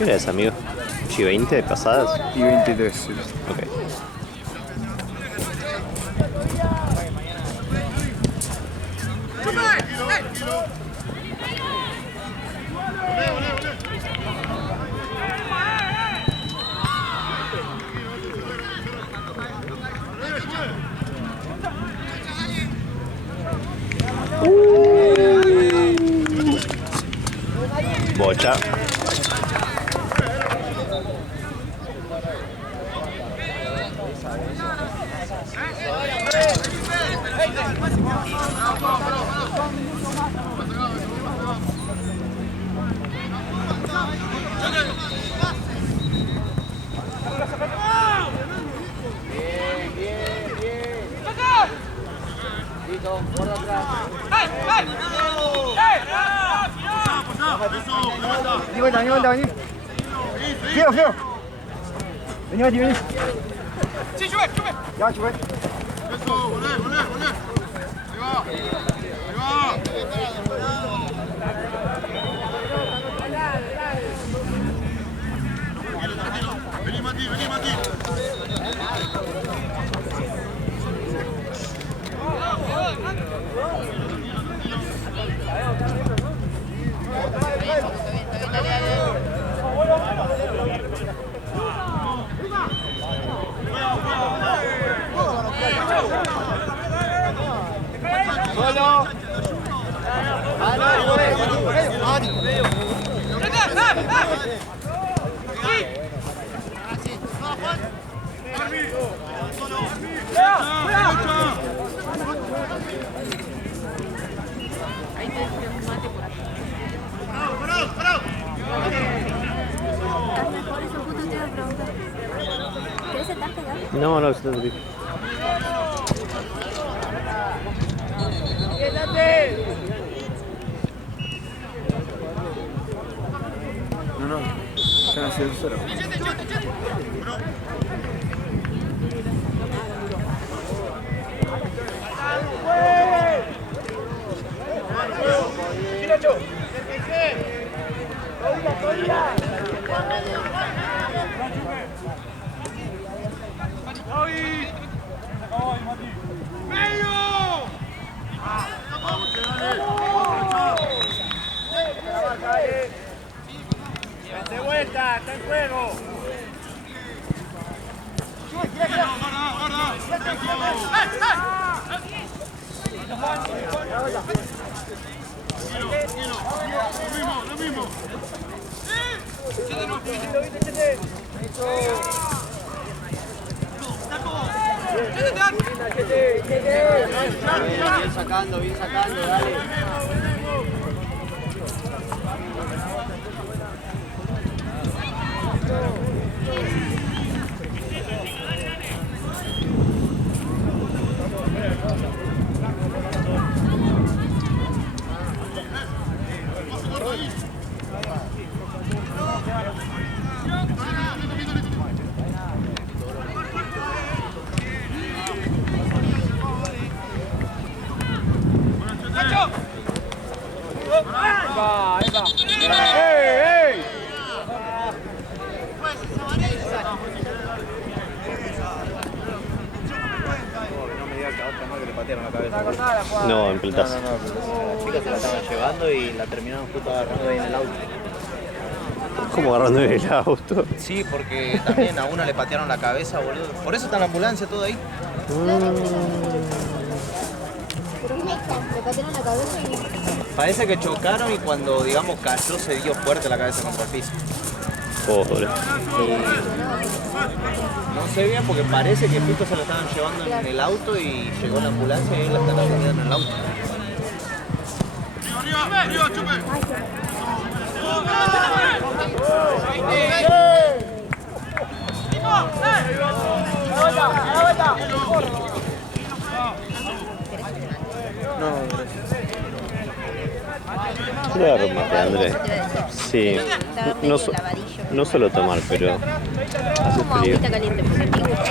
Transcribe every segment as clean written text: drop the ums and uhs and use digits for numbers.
¿Qué hora es, amigo? ¿8:20 pasadas? Y 23, sí. Ok. Bocha. Vení, vuelta, vení. Fío, Fío. Vení, Mati, vení. Sí, Chubet. Ya, Chubet. Eso, volé. Ahí va. Vení, Mati. Solo. No, no, está bien. No, ya no sé el cero. De vuelta, está en juego. Lo mismo. Bien sacando, dale. No, en pelotazo. Las chicas se la estaban llevando y la terminaron justo agarrando ahí en el auto. ¿Cómo agarrando el auto? Sí, porque también a una le patearon la cabeza, boludo. Por eso está en la ambulancia todo ahí. ¿Pero qué neta? Le patearon la cabeza y... Parece que chocaron y cuando, digamos, cayó se dio fuerte la cabeza contra el piso. Pobre. No sé bien porque parece que justo se la estaban llevando en el auto y llegó la ambulancia y él la están atendiendo en el auto. Arriba, Chubet. Qué armate, Andrés. Sí. No suelo tomar, pero hace Como frío. agüita caliente, porque me gusta.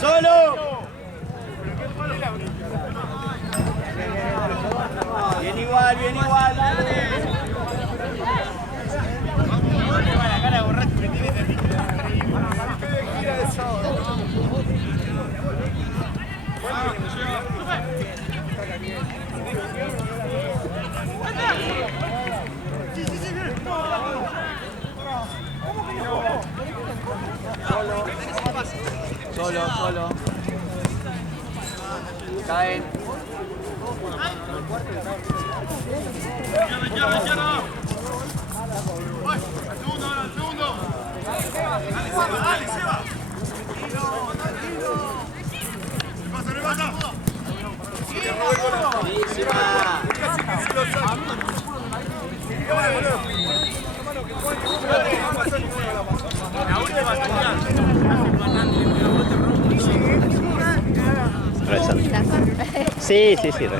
¡Solo! Bien igual, dale. Solo. Caen. Izquierda. Al segundo. Dale, Seba. Repasa. Sí, re.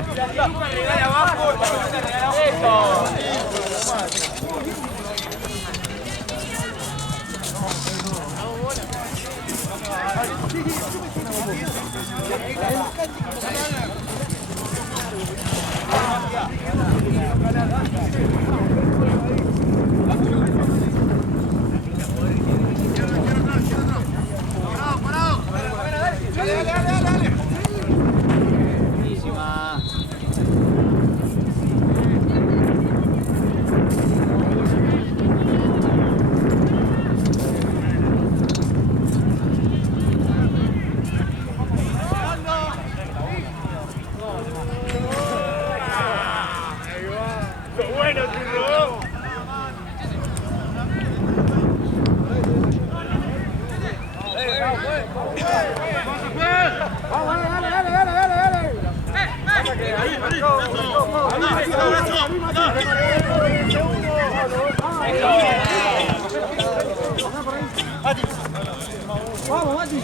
Vamos, Mati.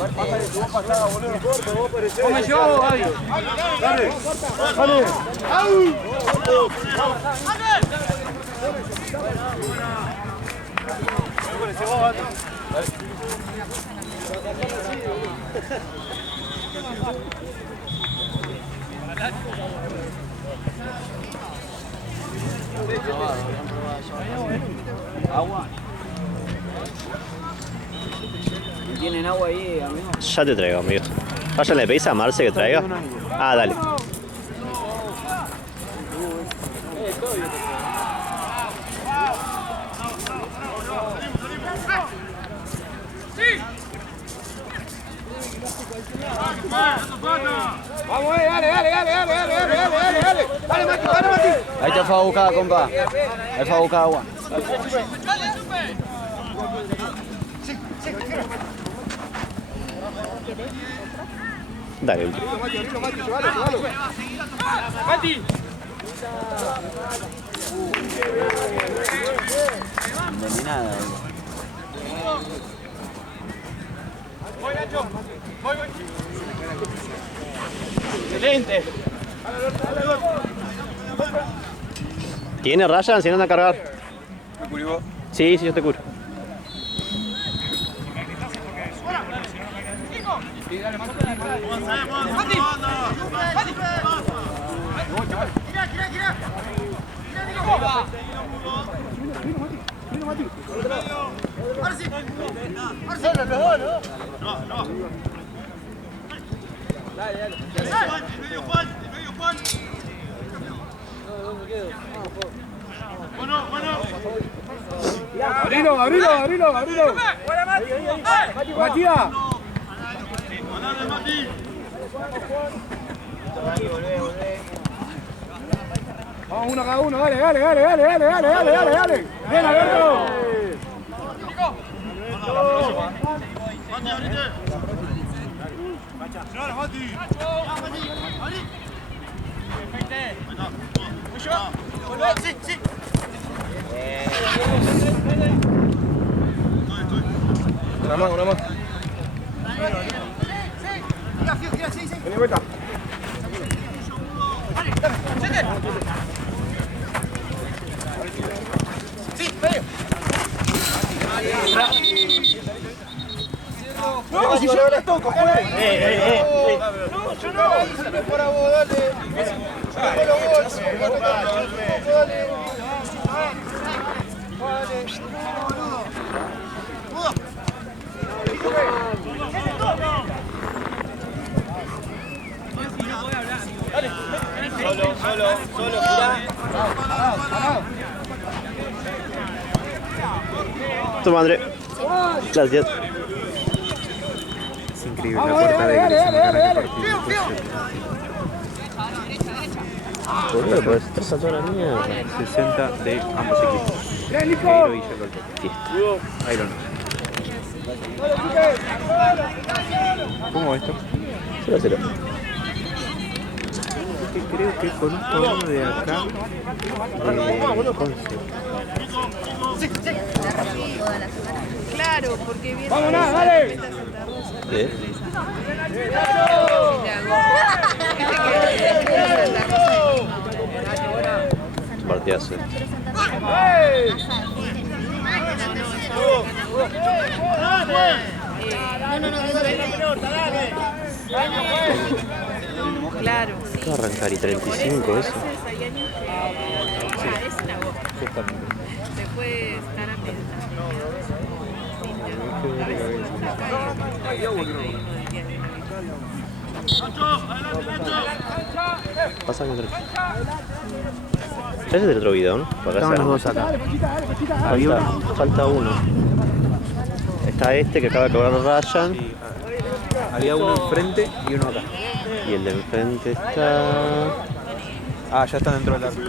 ¿Cómo me llevamos, Gaby? Dale. Agua. ¿Tienen agua ahí, amigo? Ya te traigo, amigo. Vaya, le pedís a Marce que traiga. Ah, dale. Vamos, dale. Dale, Mati. Ahí te fue a buscar, compa. Ahí fue a buscar agua. Dale. Mati. Envenenada. Voy, Nacho. Voy. Excelente. ¿Tiene Ryan? Si no anda a cargar. ¿Me curís vos? Sí, yo te curo. Abrilo. Matías. Vamos uno cada uno, dale. Bien, Alberto. Una más. Vení, vuelta. vale, Estoco, juegue. Para vos, dale. Dale los goles. Dale. Solo, mirá. Toma, André. Gracias. Es increíble la puerta de Grecia no gana el partido. Boludo, pues estás a toda la mierda. 60 de ambos equipos. Queiro y Yalolto. Iron. ¿Cómo va esto? 0-0. Creo que conozco a uno de acá, de Conce. Claro, porque viene. ¡Vámonos, dale! ¿Qué? Partidazo. Claro. ¿Qué va a arrancar? ¿Y 35 eso? Hay años que parece una boca. Justamente. Se puede estar Pasa con otro. Ese es el otro video, ¿no? Para Estaban los dos acá. Había uno. Falta uno. Está este que acaba de cobrar Ryan. Sí, había uno enfrente y uno acá. Y el de enfrente está. Ah, ya están dentro del arco.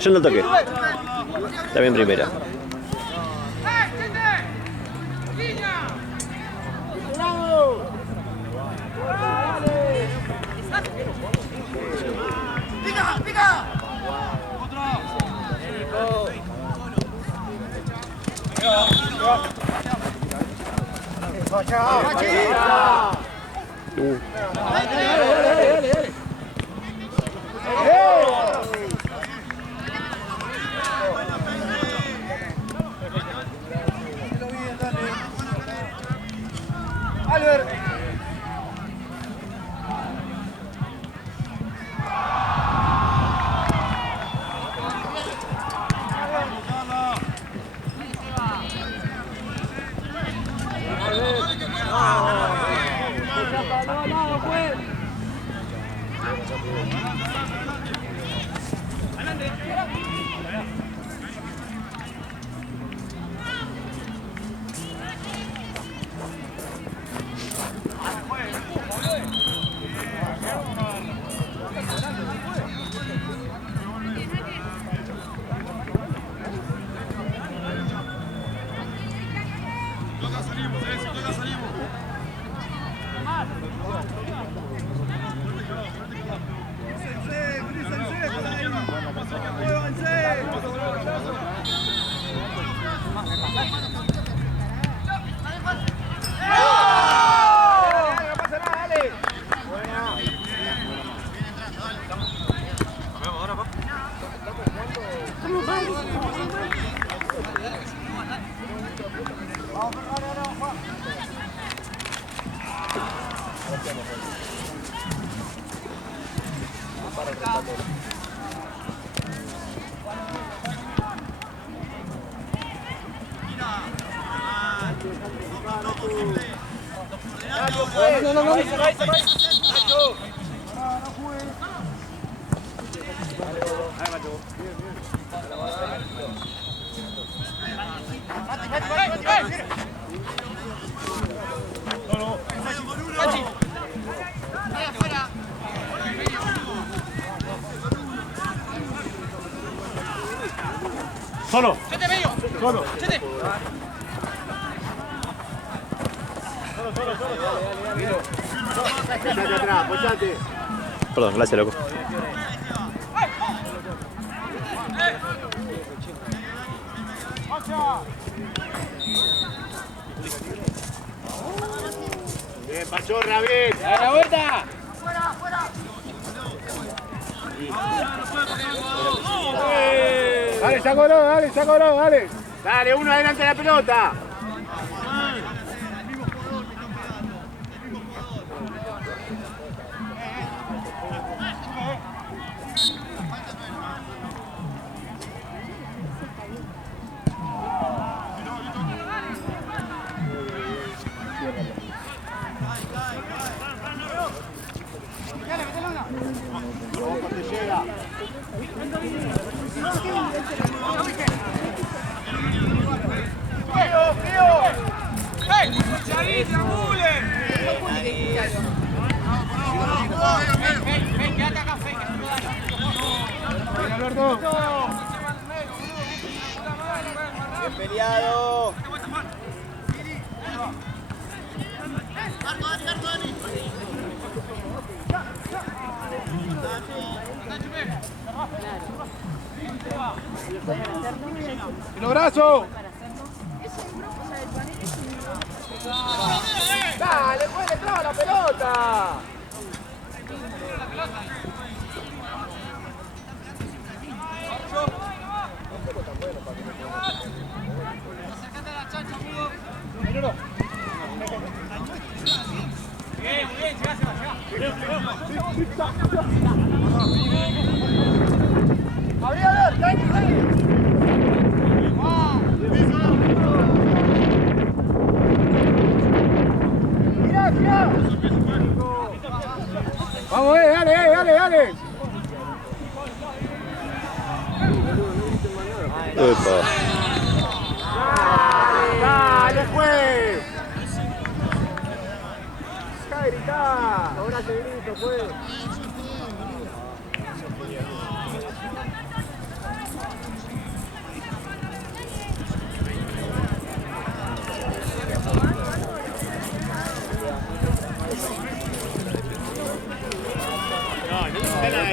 Yo no toqué. Está bien primera. Albert. Solo. Solo. Perdón, gracias, loco. Pachorra, bien. ¡A la vuelta! Dale, sácalo, dale. Dale, uno adelante de la pelota. Bien peleado. ¡Los brazos! ¡Dale, puede entrar la pelota! Vamos, dale. Upa. Dale, pues. Deja de gritar. Ahora te grito, pues.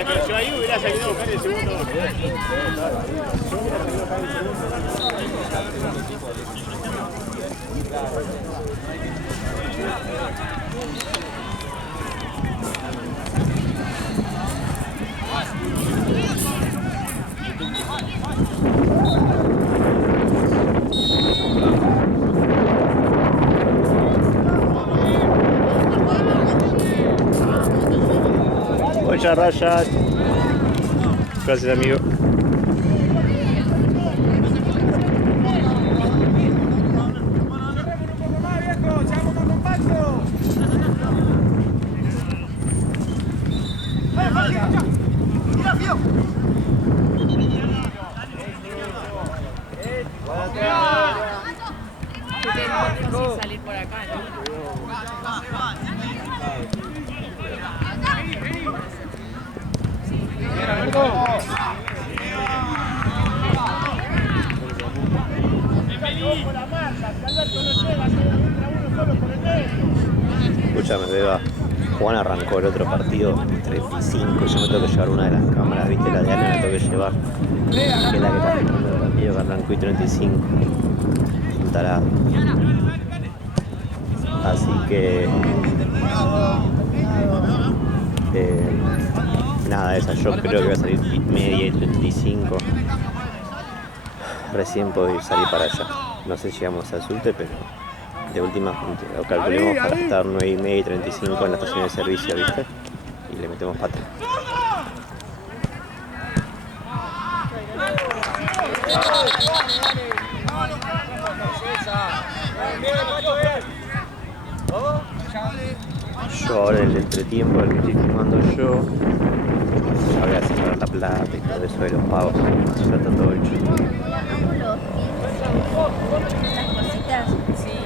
Pero yo ahí hubiera salido a buscar el segundo. Muchas gracias. Gracias, amigo. Salir por acá, Escúchame, Beba. Juan arrancó el otro partido 35. Yo me tengo que llevar una de las cámaras, ¿viste? La de Ana la tengo que llevar. Que es la que está filmando el partido que arrancó y 35. Un tarado. Así que. Nada, esa yo creo que va a salir media y 35. Recién puedo salir para allá. No sé si vamos al subte, pero de última lo calculemos para estar 9:30 y 35 en la estación de servicio, ¿viste? Y le metemos pata. Yo ahora en el entretiempo del que estoy filmando yo, ya voy a separar la plata y todo eso de los pagos, ya está todo hecho. Las cositas, sí,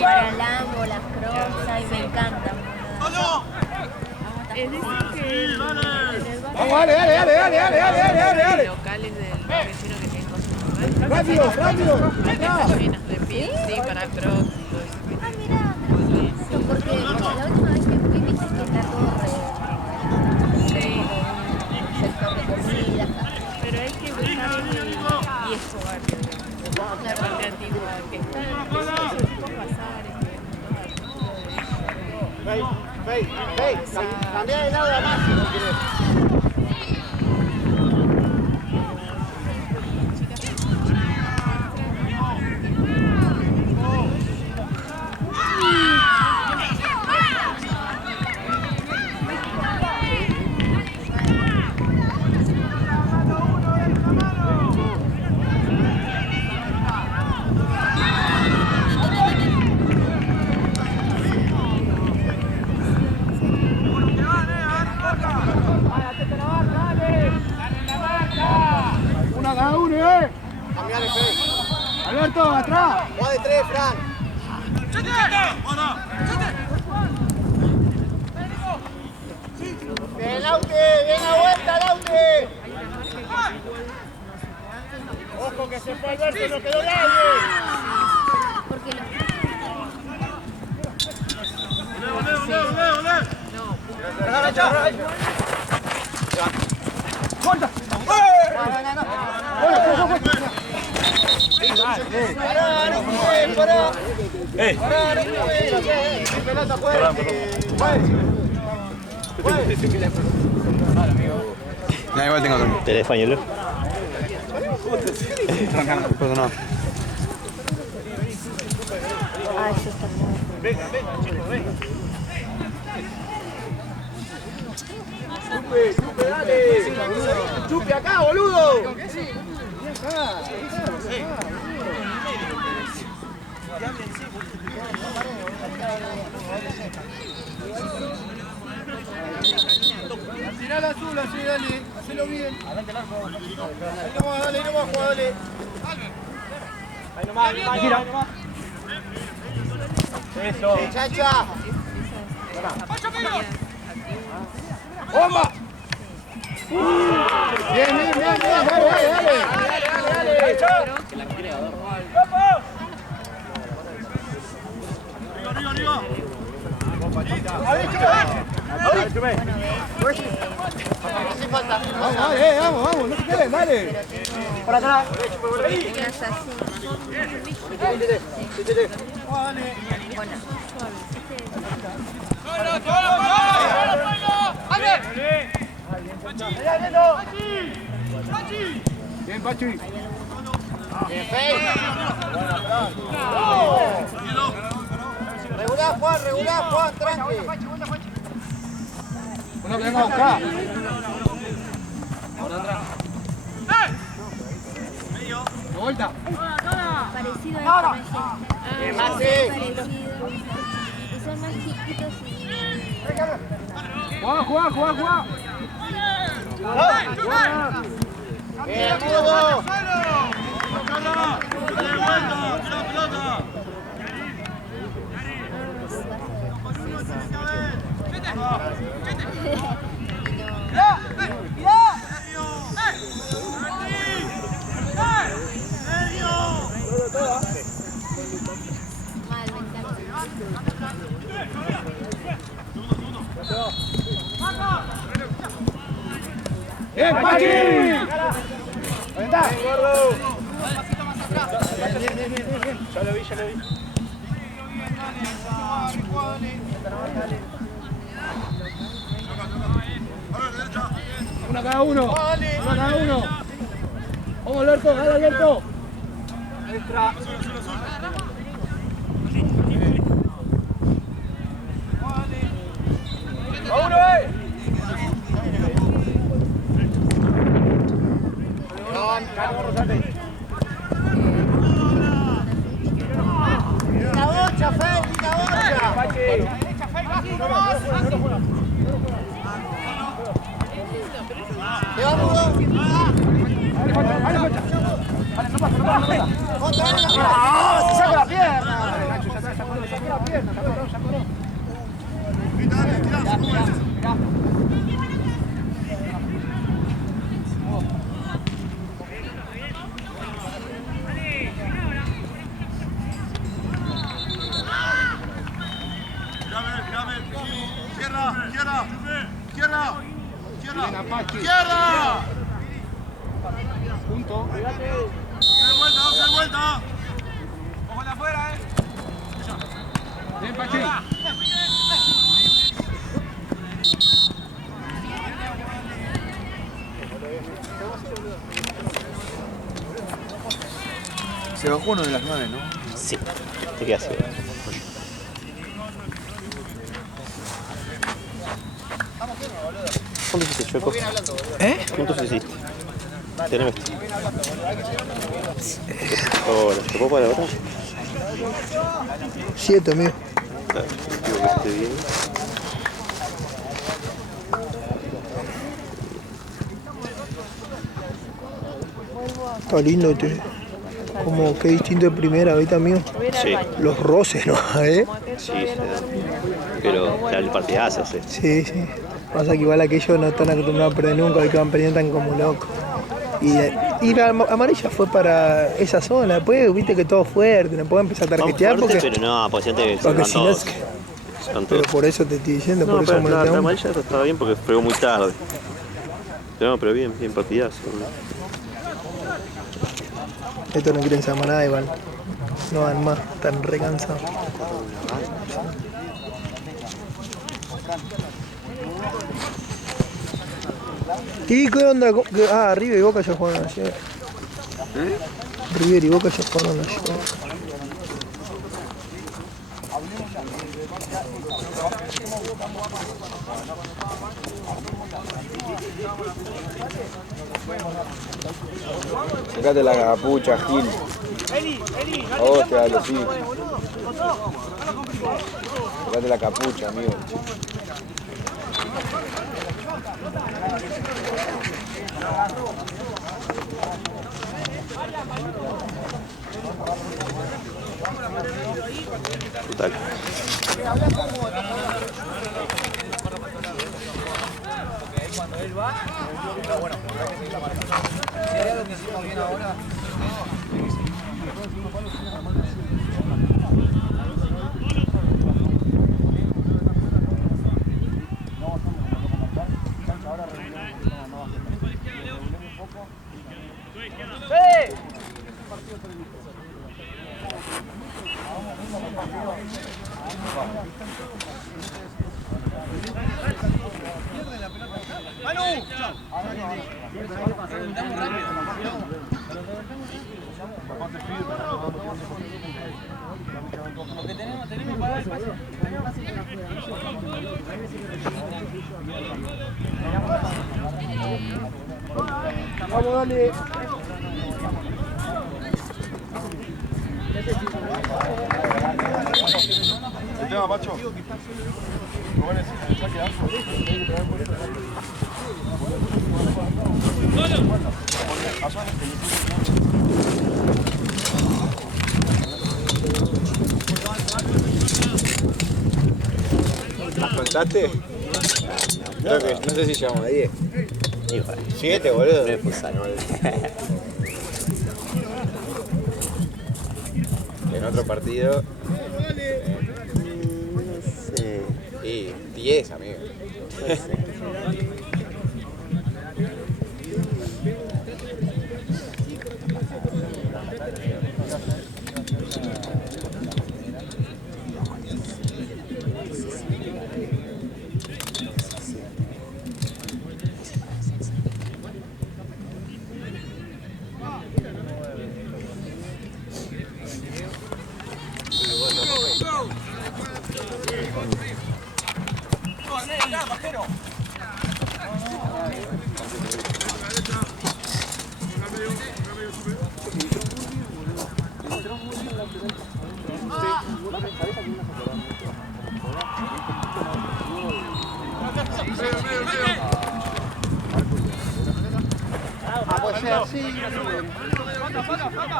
para el amo, las crocs, ay, me encantan. Es decir que el Vamos, dale. locales del vecino que tiene cosas Rápido. están llenas de pies, sí, para crocs y todo eso. Ah, mirá, porque la última vez que fui viste que está todo sector de comida. Pero hay que buscar el viejo barrio, la parte antigua, que está en esos tipos bazares, que Cambia de lado a Maxi, no querés. Alberto, atrás. Va de 3, Fran. Bien, Lauti, bien a vuelta, Lauti. Ojo que se fue Alberto, no quedó nadie. ¡Corta! No, igual tengo otro. ¿Tenés pañuelo? Perdón. Ay, sí, está bien. Chupe, dale. Chupe acá, boludo. Tirá la azul, así, dale. Hacelo bien. Adelante el arco. Ahí nomás, juega, dale. Ahí nomás, gira. Eso. Chacha. ¡Bomba! Bien, dale. Arriba. Vamos, no te quedes, dale. Por atrás. Tenías así. Bien, Pachi. Bien, Fey. Regular, Juan, tranqui. Uno que venga a buscar. De vuelta. Parecido a este. Maxi. Parecido. Y son más chiquitos y... Juega. Bien, Mudo. Mal, me encanta. Bien, Pachi. Venta. Ya lo vi. Una cada uno. Vamos, Alberto, dale, Alberto. La bocha, Fey, la bocha. Te va, Mudo. ¡Ah! ¡Saca la pierna! ¡Izquierda! Punto. ¡Dale vuelta! ¡Ojo de afuera, Bien, Pachi. Se bajó uno de las 9, ¿no? Sí, te quedas ciego. ¿Cuántos hiciste, Chueco? ¿Cuántos hiciste? Teneme este. Ahora, ¿te puedo para ahora? 7, amigo. Claro, digo que esté bien. Está lindo este. Como que distinto de primera, ¿viste, amigo? Sí, Los roces, ¿no? sí, se dan. Pero claro, el partidazo es este. Sí, sí. Pasa que igual aquellos no están acostumbrados a perder nunca, hoy que van perdiendo tan como locos. Y la amarilla fue para esa zona, después viste que todo fuerte, no puedo empezar a tarjetear Fuerte, porque, pero no, porque antes se porque van si no todos. es que, Se van pero todos. por eso te estoy diciendo, No, por eso pero me la lo amarilla estaba bien porque fregó muy tarde. No, pero bien, bien partidazo. Estos no quieren saber nada igual. No van más, están recansados. ¿Y qué onda? Ah, River y Boca ya jugaron ayer. River y Boca ya jugaron ayer. Sacate la capucha, Gil. A vos te hablo, sí. Sacate la capucha, amigo. Total. Cuando él va, pero bueno, hay que seguir la marca. Si hay algo que hicimos bien ahora, lo que tenemos para dar espacio. Vamos, dale. ¿El tema, Pacho? ¿Contaste? Creo que, no sé si llegamos a 10. Igual. 7, boludo. No es futsal. En otro partido. No sé. Y 10, amigo.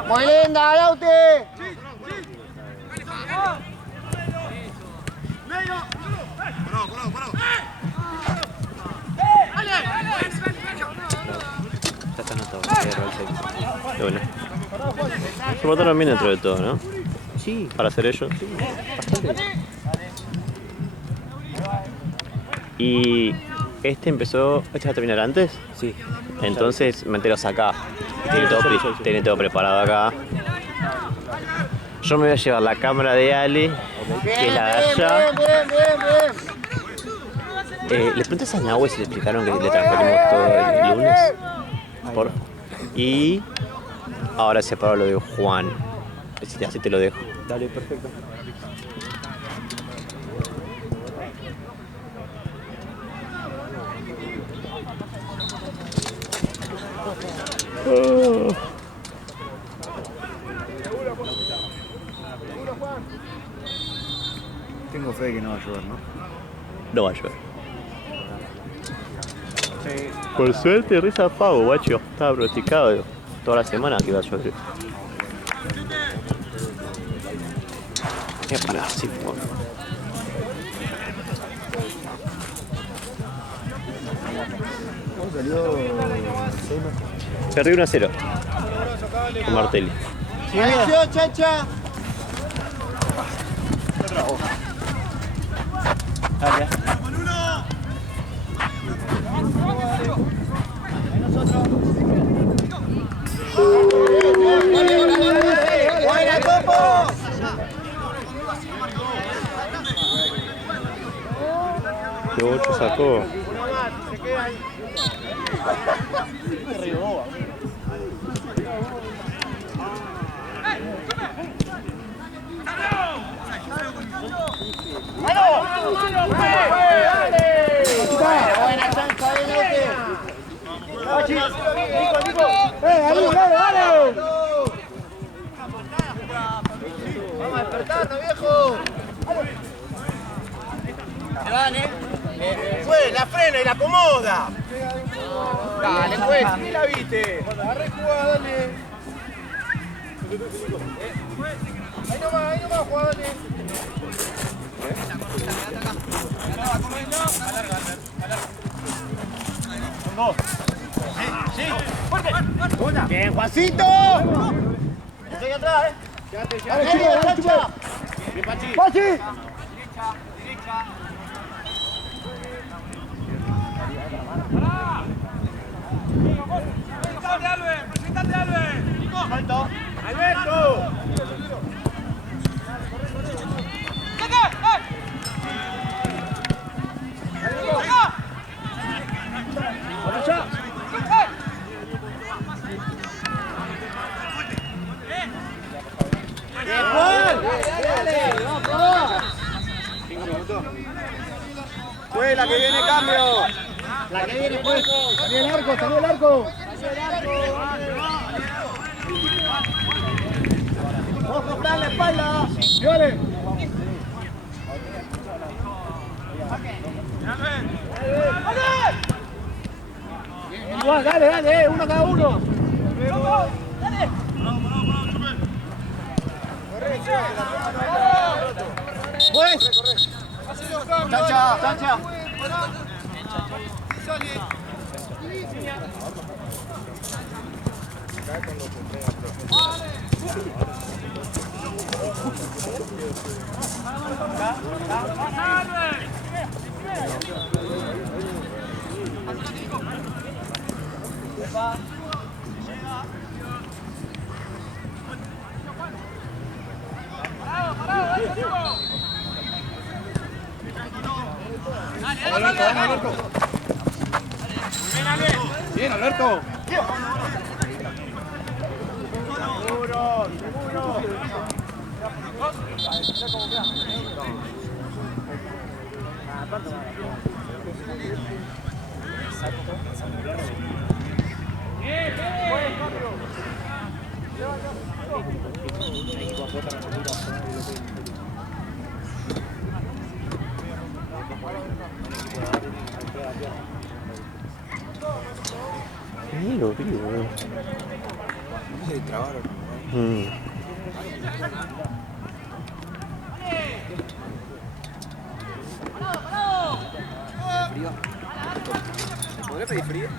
Muy linda, Lauti. Ya está anotado. Y bueno. Se portaron bien dentro de todo, ¿no? Sí, Para hacer ellos. bastante. Y este va a terminar antes. Sí. Entonces meteros acá. Tiene todo preparado acá. Yo me voy a llevar la cámara de Ali, que es la de allá. ¿Les preguntas a Nahue si le explicaron que le transferimos todo el lunes? por. Y ahora separo lo de Juan. Así te lo dejo. Dale, perfecto. Tengo fe de que no va a llover, ¿no? No va a llover. Por suerte, risa pago, guacho. Estaba pronosticado toda la semana que iba a llover. Voy a parar, sí, por favor. ¿Cómo salió? Perdí 1-0 con Martelli. ¡Atención, Chacha! Dale. ¡Buena, Topo! ¿Qué bocho sacó? Se queda ahí. Buena chancha, vamos a despertarnos, viejo. Se van, Pues, la frena y la acomoda. Dale, pues, ¿qué la viste? Agarré jugada, dale. Ahí nomás, jugada, dale. Son dos. Sí, fuerte. Una. Bien, Juancito. Estoy atrás, Dale, Chacha. Bien, Pachi. Pachi. Derecha. Presentate, Albert. Presentate, Albert. Salto. Alberto. Pues la que viene cambio. La que viene pues. Salió el arco, salió el arco. Ojo, Fran, la espalda. Viole. Dale, dale, uno cada uno. Dale. Pues. Chacha, Chacha. Bien, Alberto. Seguro, seguro. Sí, lo vi, boludo. Se trabaron. Frío. ¿Podría pedir frío?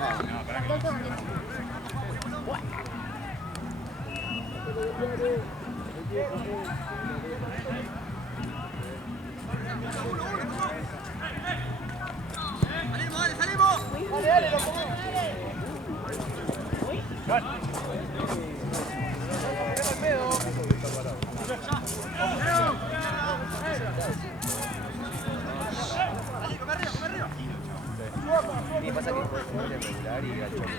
Y pasa que puede jugar regular y al choque.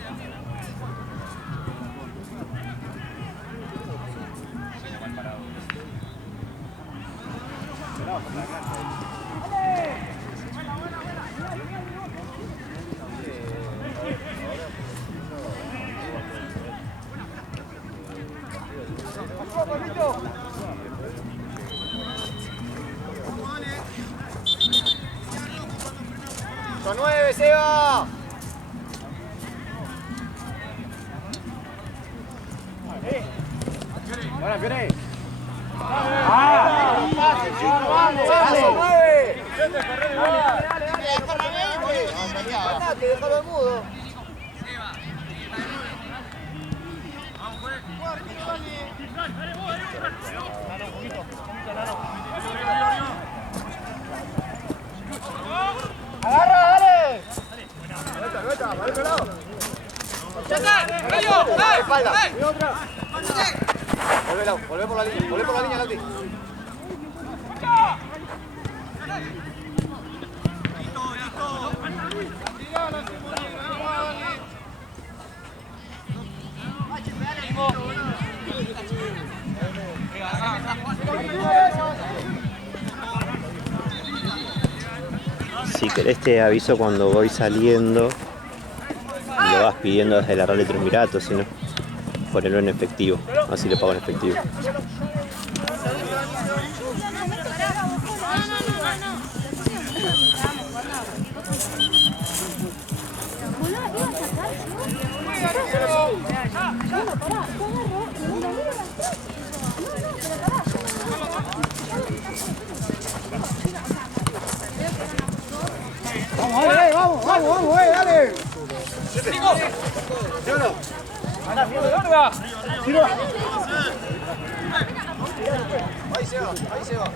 Son 9, Seba. Ahora, Fiore. Déjalo al mudo. Agarra, dale. Vuelta, para el otro lado. Espalda. Volvé por la línea, Lauti. Si querés te aviso cuando voy saliendo y lo vas pidiendo desde la Rally Triunvirato, si no, ponelo en efectivo, así le pago en efectivo. Vamos, dale. Ahí se va.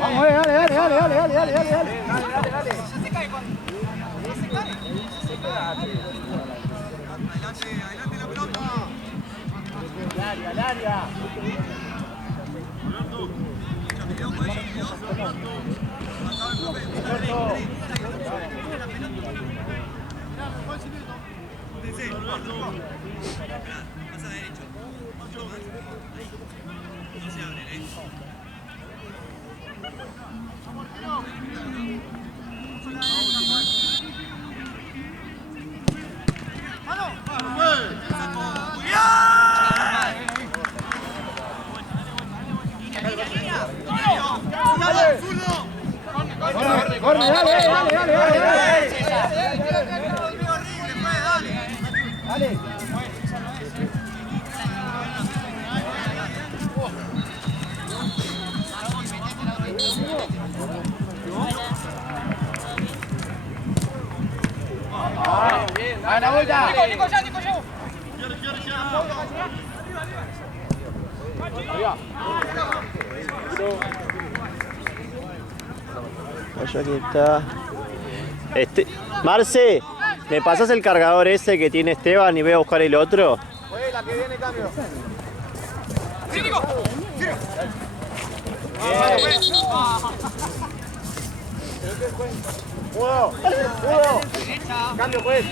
Vamos, dale. Adelante la pelota. Al área. Pasa derecho. No se abre, Corre, dale. A la vuelta. Nico, llevo. Allá aquí está. Marce, ¿me pasas el cargador ese que tiene Esteban y voy a buscar el otro? Oye, la que viene cambio. ¡Sí, Nico! Mudo. Cambio, pues.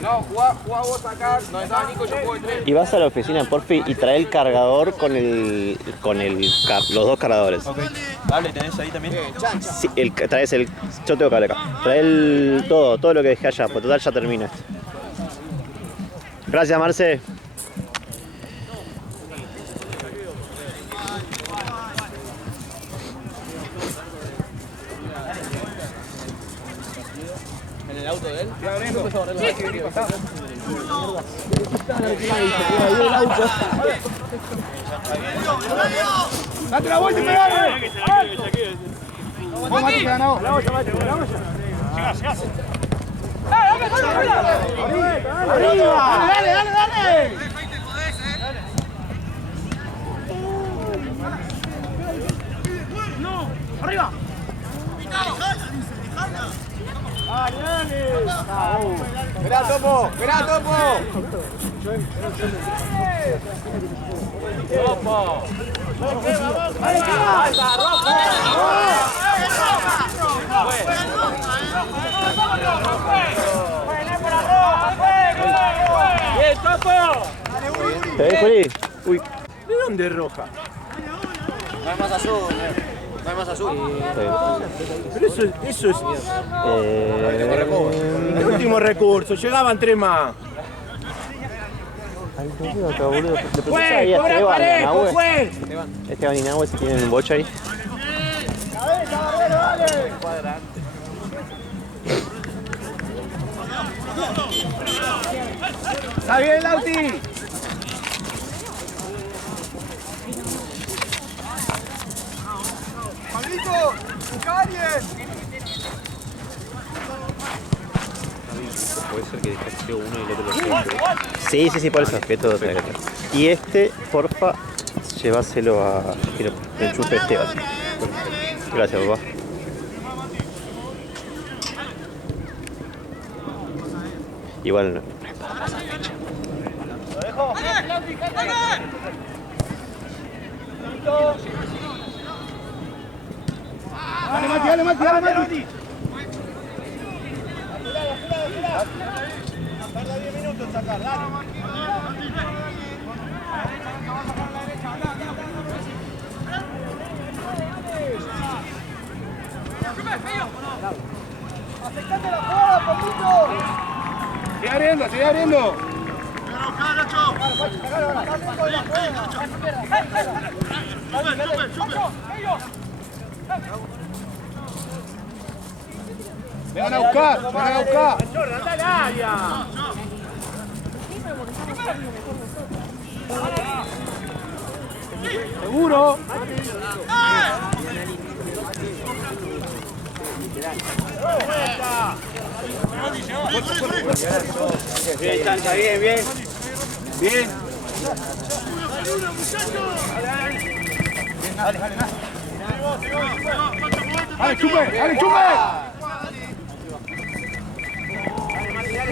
No, jugá vos acá, donde estaba Nico, yo juego de 3. Y vas a la oficina, porfi, y trae el cargador con los dos cargadores. Ok. Dale, ¿tenés ahí también? Sí, traes el. Yo tengo cable acá. Trae todo lo que dejé allá, porque total ya termina esto. Gracias, Marce. ¿En el auto de él? ¡Date la vuelta y pegale! Vamos, Mati, que ganó. ¡Arriba! ¡Dale! ¡Arriba! ¡Mirá, Topo! ¡Mirá, Topo! ¡Topo! ¡Bien, Topo! Juli? Uy. ¿De dónde es roja? No hay más azul, no hay más azul. Pero eso es el último recurso, llegaban 3 más. ¡Fue! ¡Cobra parejo! ¡Fue! Esteban y Nahue se tienen un bocho ahí. ¡Está bien, Lauti! ¡Pablito! ¡Busca a alguien! Puede ser que dejaste uno y el otro lo siempre. Sí, por eso, que todo tenga que estar. Y este, porfa, llévaselo a que lo enchufe Esteban. Gracias, papá. Igual no es para pasar fecha. ¡Lo dejo! ¡Dale, Mati, dale, Mati, dale, Mati! Tarda 10 minutos en sacar, dale. ¡Aceptate la jugada, Pablito! ¡Sigue abriendo, sigue abriendo! ¡Me van a buscar! ¡Me van a buscar! ¡Dale, área! ¡Seguro! Bien, Chanca, bien, bien. Bien. ¡Dale, chupe! ¡Dale, chupe!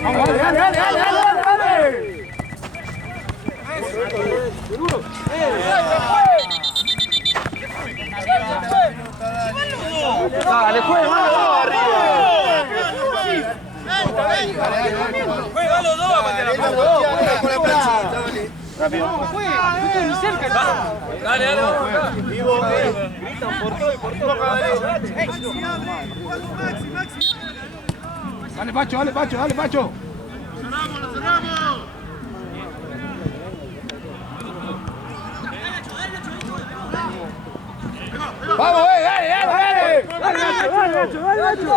¡Vamos, dale, dale, dale, dale, dale, dale! ¡Dale, juega, arriba! ¡Juega los dos! Rápido. Dale, dale, vamos. Vivo, gritan por todo y por todo. Dale, Pacho, dale, Pacho, dale, Pacho. ¡Lo cerramos! ¡Vamos, dale, dale, dale! ¡Dale, Nacho, dale, Nacho, dale, Nacho!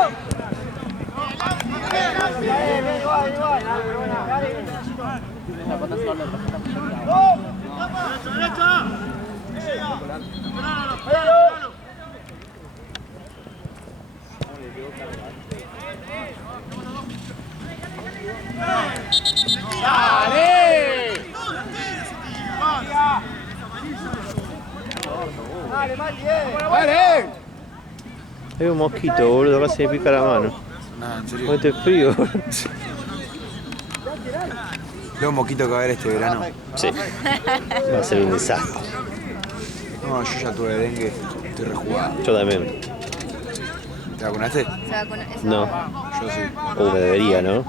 ¡Dale! Hay un mosquito, boludo, casi me pica la mano. Nada, en serio. ¿Cómo te frío? Luego mosquito que va a haber este verano. Sí. Va a ser un desastre. No, yo ya tuve dengue, estoy rejugado. Yo también. ¿Te vacunaste? Se va con eso. No. Yo sí. Me debería, ¿no?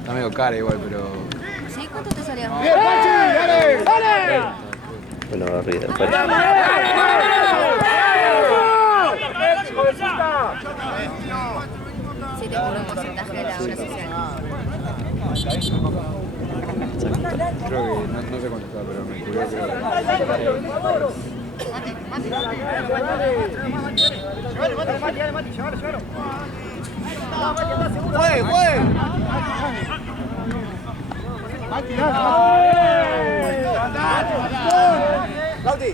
Está medio cara igual, pero... ¿Sí? ¿Cuánto te salió? ¡Bien, Pachi! ¡Dale! ¡Dale! Bueno, arriba, después. Sí, te juro un porcentaje de la obra social. Creo que, no sé cuánto está, pero me cubrió que... ¡Juegue, juegue! Lauti.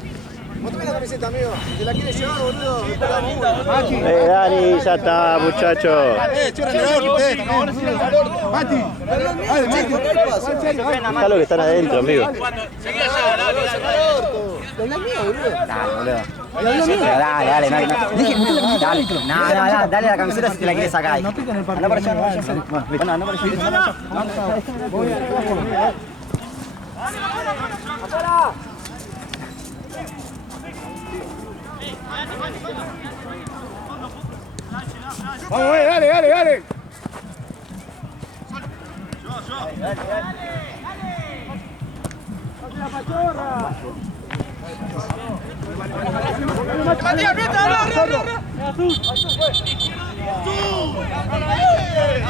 Mostrame la camiseta, amigo. ¿Te la quieres llevar, boludo? Dani, ya está, muchachos. Mati. Dale, Mati. Está lo que están adentro, amigo. Dale, dale la camiseta si te la quieres sacar. Anda para allá, bueno, anda para allá. Vamos, dale. Matías, aprieta, arriba.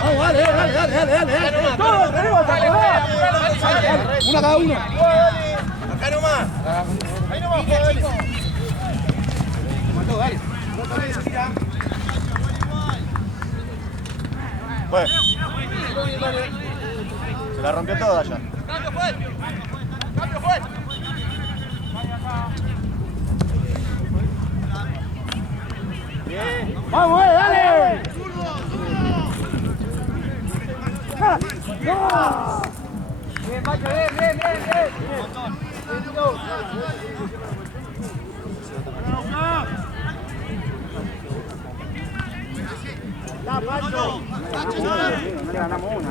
Vamos, dale. Todos tenemos que una cada uno. Acá nomás. Ahí nomás, dale. Mató, dale. Pues. Se la rompió toda ya. Cambio fuerte. Vamos, dale. Bien, Pacho, bien. No le ganamos una.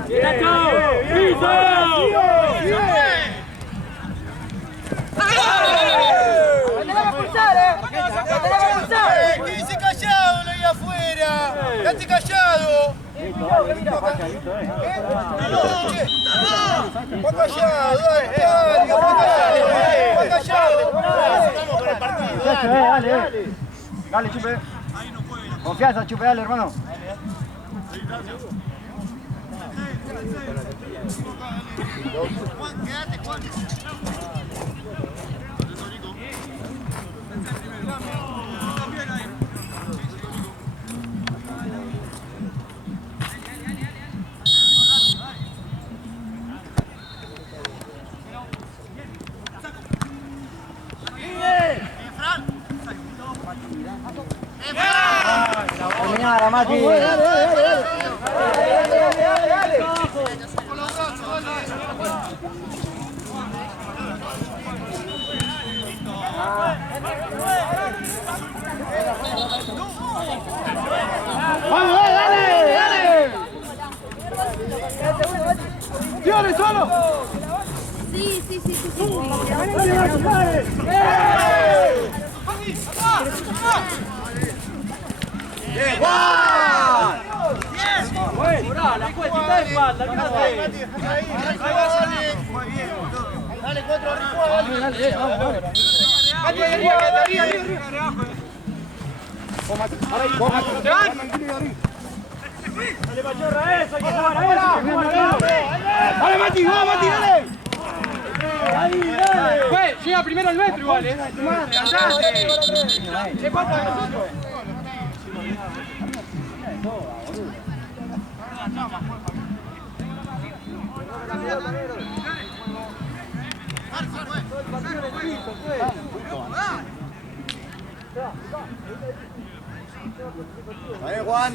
Quédese callado, lo ahí afuera. Quédate callado. Juan callado, dale. Juan callado. Estamos con el partido. Dale, Chupe. Confianza, Chupe, dale, hermano. Quédate, Juan. Terminada, Mati. ¡Vamos, dale! ¡Tírale solo! Sí. La puesta de espalda, Dale, 4 arriba, dale. Dale, Pachorra, eso, hay que jugar ahora. Dale, Mati, vamos, Mati, dale. Fue, llega primero el metro igual, ¿Qué pasa de nosotros? Dale, Juan.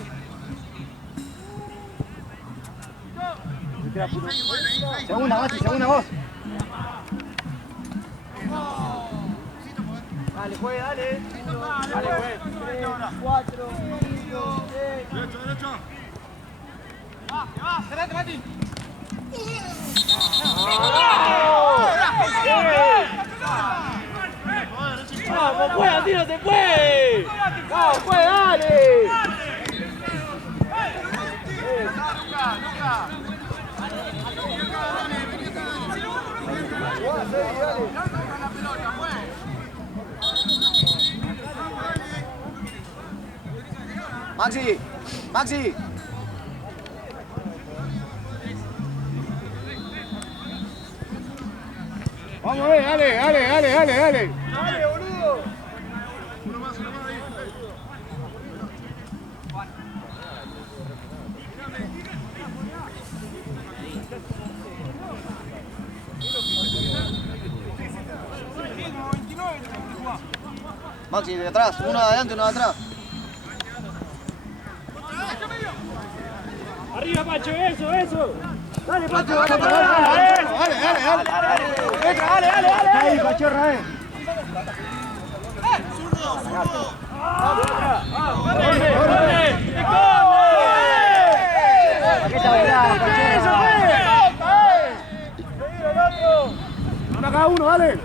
Segunda, Mati, segunda voz. Dale, juegue, dale. Dale, juegue. 3, 4, 5, 6. Derecho. Va, cerrate, Mati. ¡Vamos, juega, tírate, pues! ¡Vamos, juega, dale! Maxi. Vamos, dale. Dale, boludo. Uno más ahí. Maxi, de atrás, uno de adelante, uno de atrás. Arriba, Pacho, eso. Dale, Pacho, Dale. Ahí, Pachorra, Una cada uno, dale.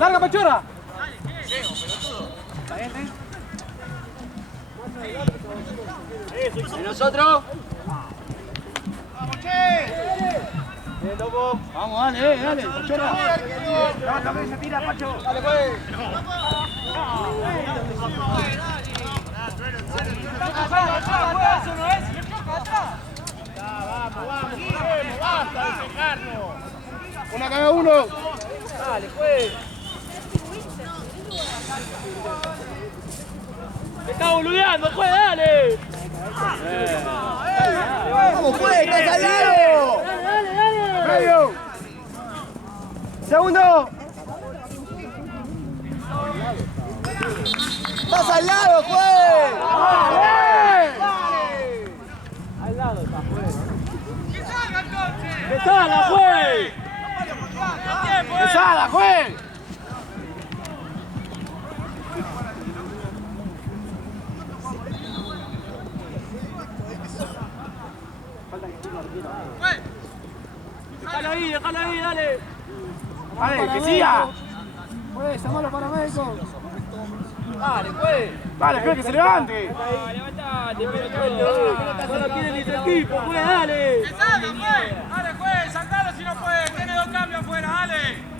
¡Larga, Pachorra! ¿Y nosotros? ¡Vamos, Che! Bien, Topo. Vamos, dale, Pachorra. También se tira, Pacho. Dale, pues. Eso no es. Vamos, basta de cejarnos. Una cada uno. Dale, pues. ¡Me está boludeando, pues, dale! ¡Vamos, pues! ¡Estás al lado! ¡Dale! ¡Medio! ¡Segundo! ¡Estás al lado, pues! ¡Dale! Al lado está, pues. ¡Que salga, entonces! ¡Que salga, pues! ¡Que salga, pues! Déjalo ahí, dale. Dale, que siga. Pues, llamalo para médico. Dale, pues. Dale, que se levante. Levantate, pero no tiene ni su equipo, pues, dale. Que salga, pues. Dale, pues, sacalo si no puede. Tiene dos cambios afuera, dale.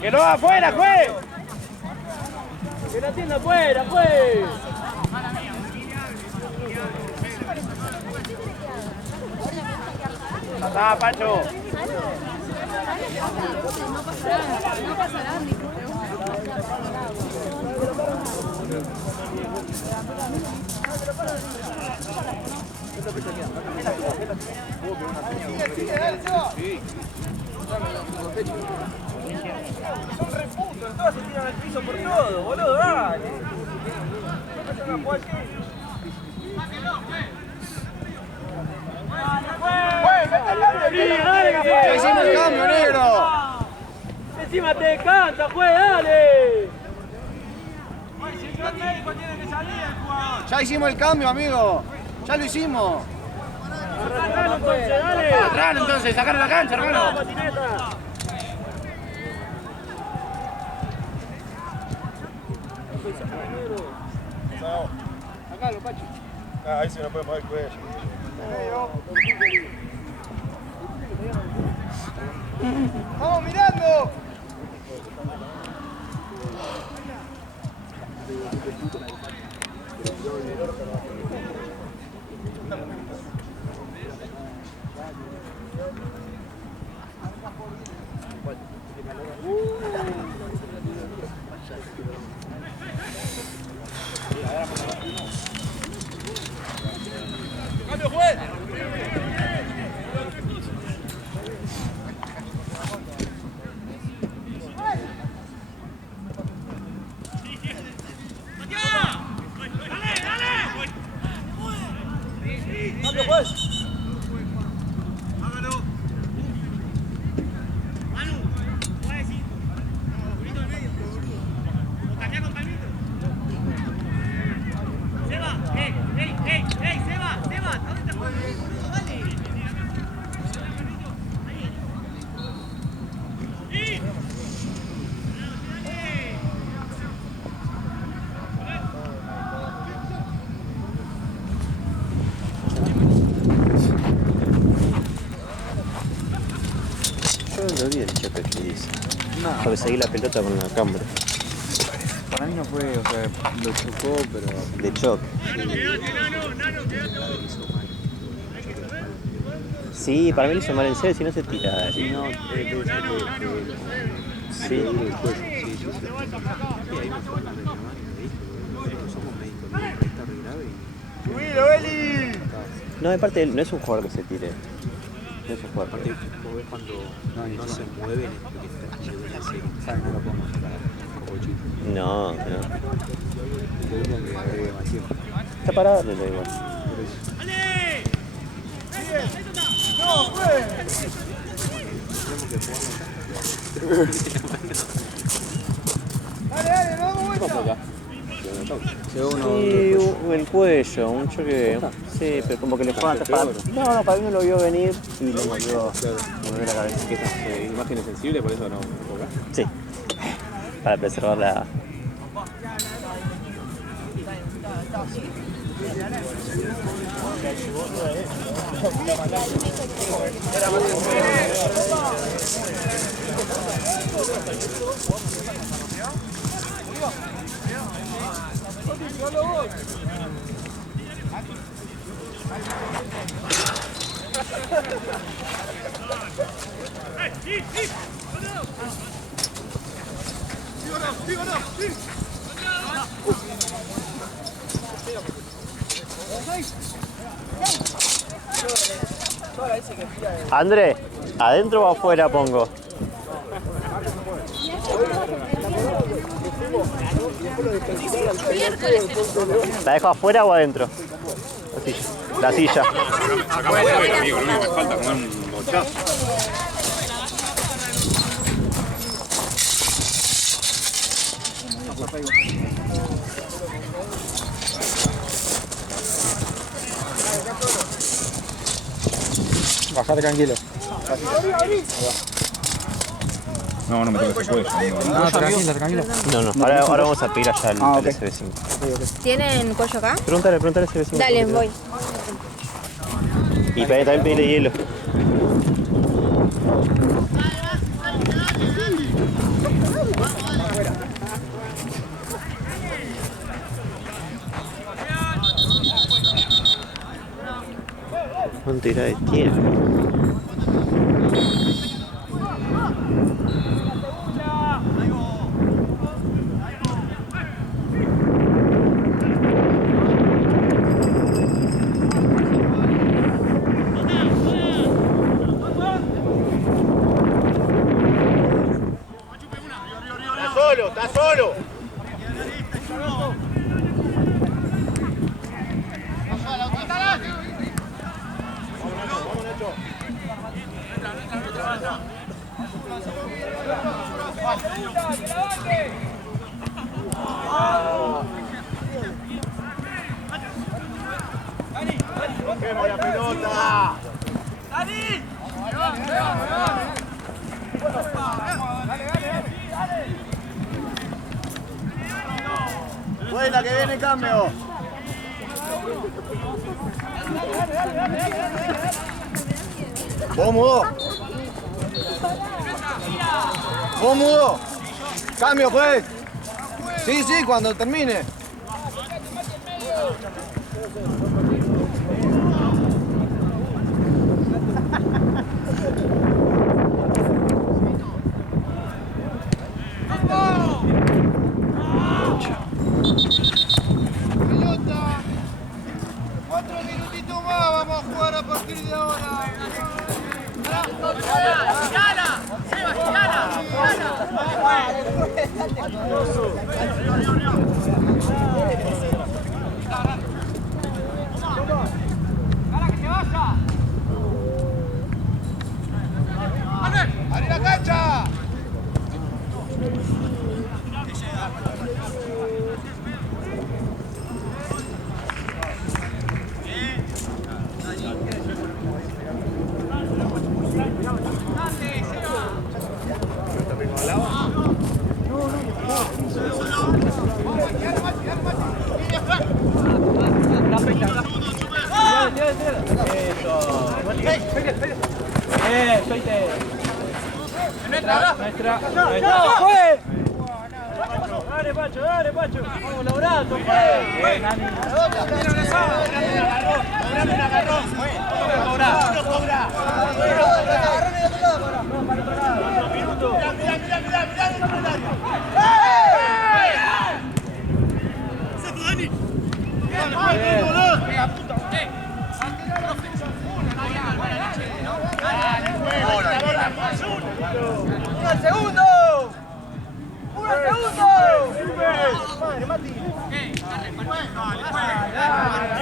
¡Que lo haga afuera, pues! ¡Que la tienda afuera, pues! ¡Está, Pancho! No pasará, ni Son reputos, todos se tiran al piso por todo, boludo, dale. ¡Ya hicimos el cambio, negro! Encima te canta, pues, dale. Ya hicimos el cambio, amigo. Ya lo hicimos. Arrancalo entonces, dale. Atrás, entonces, sacar la cancha, hermano. Patineta. Sacalo, Pacho. Ahí se me puede mover el cuello. ¡Vamos mirando! ¡Cambio, juez! ¡Ya! el choque que dice. No. Porque seguí la pelota con la cámara. Para mí no fue, o sea, lo chocó, pero... De choque. Sí, para mí lo hizo mal en serio, si no se tira. Sí, no, debe ser que Sí. el cuello. Sí, sí, sí. Sí, hay una forma de llamar, ¿viste? Somos médicos, ¿no? Está re grave y... ¡Subilo, Eli! No, aparte él no es un jugador que se tire. No es un jugador. Aparte, vos ves cuando no se mueven, es porque está debería ser. ¿Sabes? No lo podemos sacar como chico. No, no. Lo mismo que agregue más tiempo. Está parado, le da igual. ¡No, pues! Dale, dale, vamos, vuelta. Sí, el cuello, un choque. Sí, pero como que le fue antes para. No, para mí no lo vio venir y le movió la cabeza. ¿Qué estas imágenes sensibles? Por eso no enfocás. Sí, para preservar la. André, ¿adentro o afuera pongo? ¿La dejo afuera o adentro? La silla. Acá voy a ver, amigo, lo único que falta comer un bochazo. Bajate tranquilo. No, no me toques el cuello. No, tranquilo. No, ahora vamos a pedir allá al ok. SB5. ¿Tienen cuello acá? Pregúntale al SB5. Dale, voy. Y también pedirle hielo. ¿Cuánto irá de tiempo? ¡Está solo! ¡Vemos la pelota! ¡Dani! Buena, que viene cambio. Vos mudo. Vos mudo. Cambio, pues. Sí, cuando termine. Pelota. 4 minutitos más, vamos a jugar a partir de ahora. ¡Abrí la cancha! Nuestra. ¡Fue! Dale, Pacho, dale, Pacho. Vamos, laburando, fue. ¡Un segundo! ¡Un segundo! ¡Madre, Mati!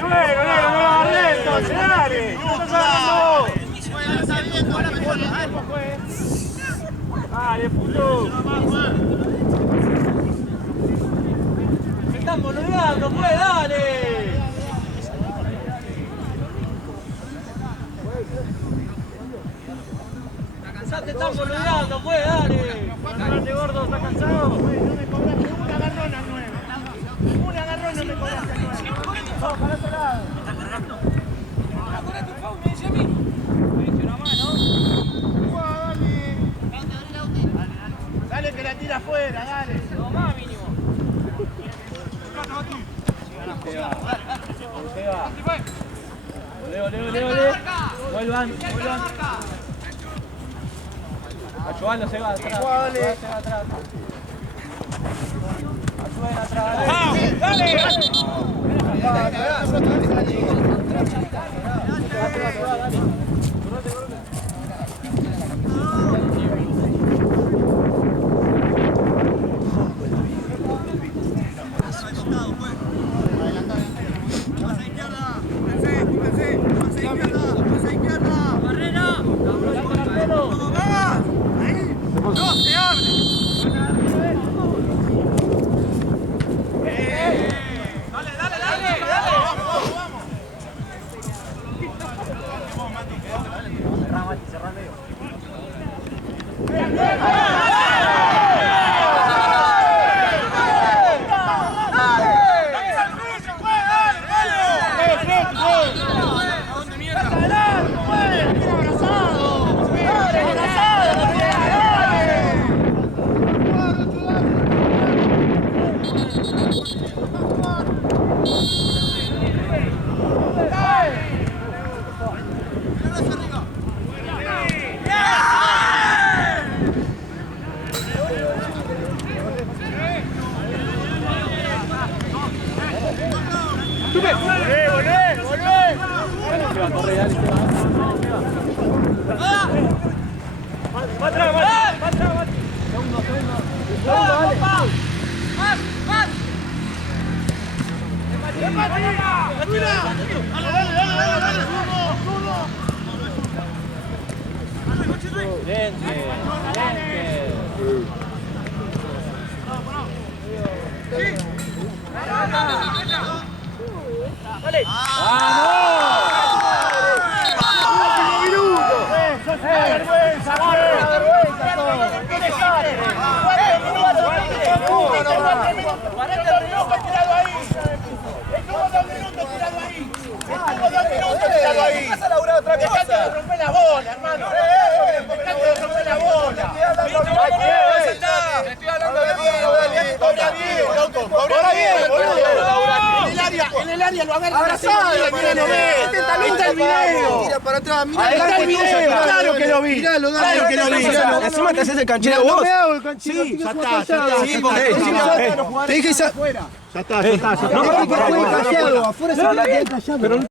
Bueno, no lo agarré, entonces, dale. Dale, puto. Me están boludeando, pues, dale. Ya te están boludeando, pues, dale. Dale, gordo, ¿estás cansado? No me cobraste una garrona nueva. Una garrona me cobraste nueva. Vamos para otro lado. Me dice a mí. Me dice una mano. Dale que la tira afuera, dale. No más mínimo. Ole. Vuelvan. Ayudando, se va atrás. Se va atrás. Ayuden atrás. En el área lo agarra abrazado, mira, lo ve. Está el video. Mira para atrás, mira. Está el video, claro que lo vi. Claro que lo vi. Encima te haces el canchero vos. No me hago el canchero. Sí, ya está. Sí, porque te dije esa. Ya está. No, afuera se queda callado.